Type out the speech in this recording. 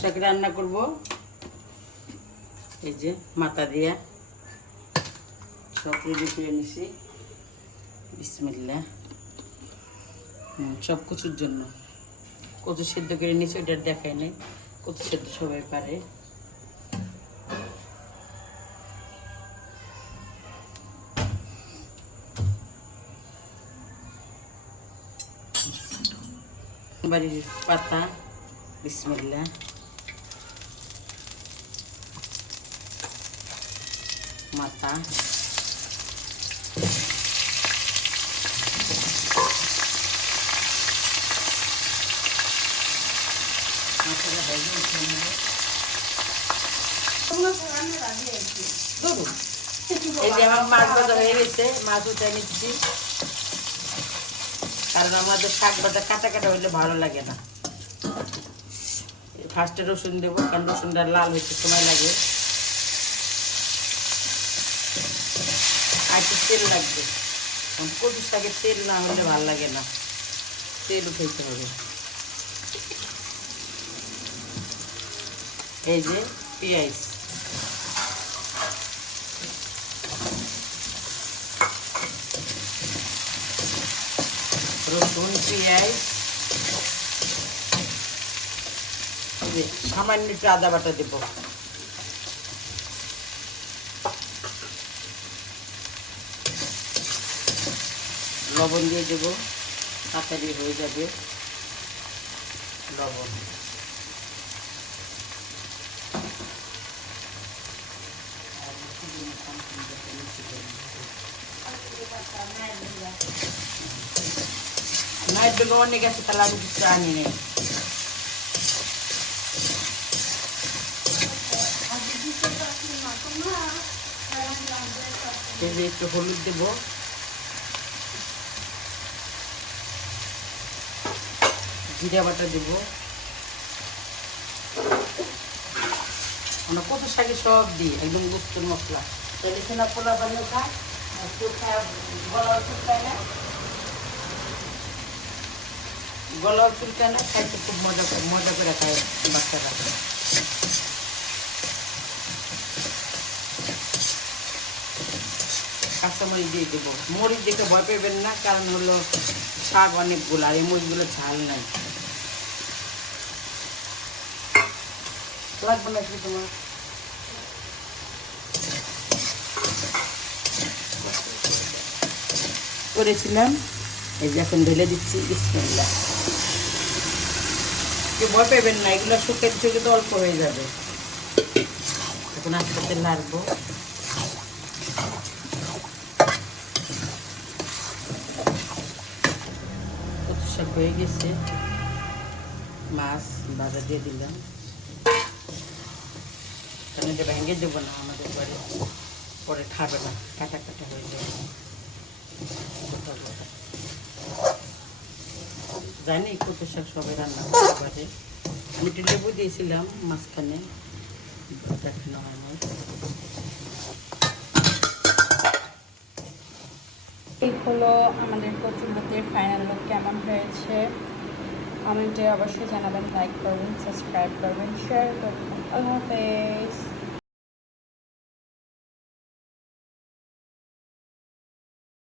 শাক রান্না করব। এই যে মাথা দিয়া। সব রেডি করে নিছি। বিসমিল্লা সব কচুর জন্য। কচু সেদ্ধ করে নিছি ওটা দেখাই নাই। কচু সেদ্ধ সবাই পারে। বাড়ির পাতা বিসমিল্লা মাথা মাছ ভাজা হয়ে গেছে, মাছ উঠে নিচ্ছি। কারণ আমাদের শাক ভাজা কাটা কাটা হইলে ভালো লাগে না। ফার্স্টে রসুন দেবো, কারণ রসুনটা লাল হইতে সময় লাগে। একটু তেল লাগবে। কচুর শাকের তেল না হলে ভালো লাগে না। তেল উঠাইতে হবে। এই যে পেঁয়াজ। রসুন, পেঁয়াজ। সামান্য একটু আদা বাটা দেব। লবণ দিয়ে দেব। তাড়াতাড়ি হয়ে যাবে। লবণ। নাইট বেগম অনেক আছে, তাহলে আমি কিছু আনি নেই। একটু হলুদ দেব। জিরা বাটা দেব। আমরা কত শাকে সব দিই, একদম গুপ্তর মশলা। সেনা পোলা বানিয়ে খায় আর কেউ খায় গলা চুলকায় না। গলাও চুলকায় না, খাইতে খুব মজা মজা করে খায় বাচ্চারা। কাঁচামরিচ দিয়ে দেবো। মরিচ দেখে ভয় পেবেন না, কারণ হলো শাক অনেকগুলো, আর এই মরিচগুলো ঝাল নাই। লাগবে না কি তোমার করেছিলাম। এই যে এখন ঢেলে দিচ্ছি বিসমিল্লাহ। যে ভয় পেবেন না এগুলো শুকের থেকে তো অল্প হয়ে যাবে। এখন আস্তে আস্তে নাড়বো হয়ে গেছে। মাছ বাজার দিয়ে দিলাম। কারণ এটা ভেঙে দেবো না আমাদের বাড়ি। পরে খাবে না, কাটা কাটা হয়ে যাবে। জানি কত শাক সবাই রান্না করতে পারে। আমি লেবু দিয়েছিলাম মাঝখানে দেখানো হয় নাই। এই হলো আমাদের কচুরবতির ফাইনাল লুক কেমন হয়েছে? কমেন্টে অবশ্যই জানাবেন লাইক করবেন সাবস্ক্রাইব করবেন শেয়ার করবেন। আল্লাহ হাফেজ।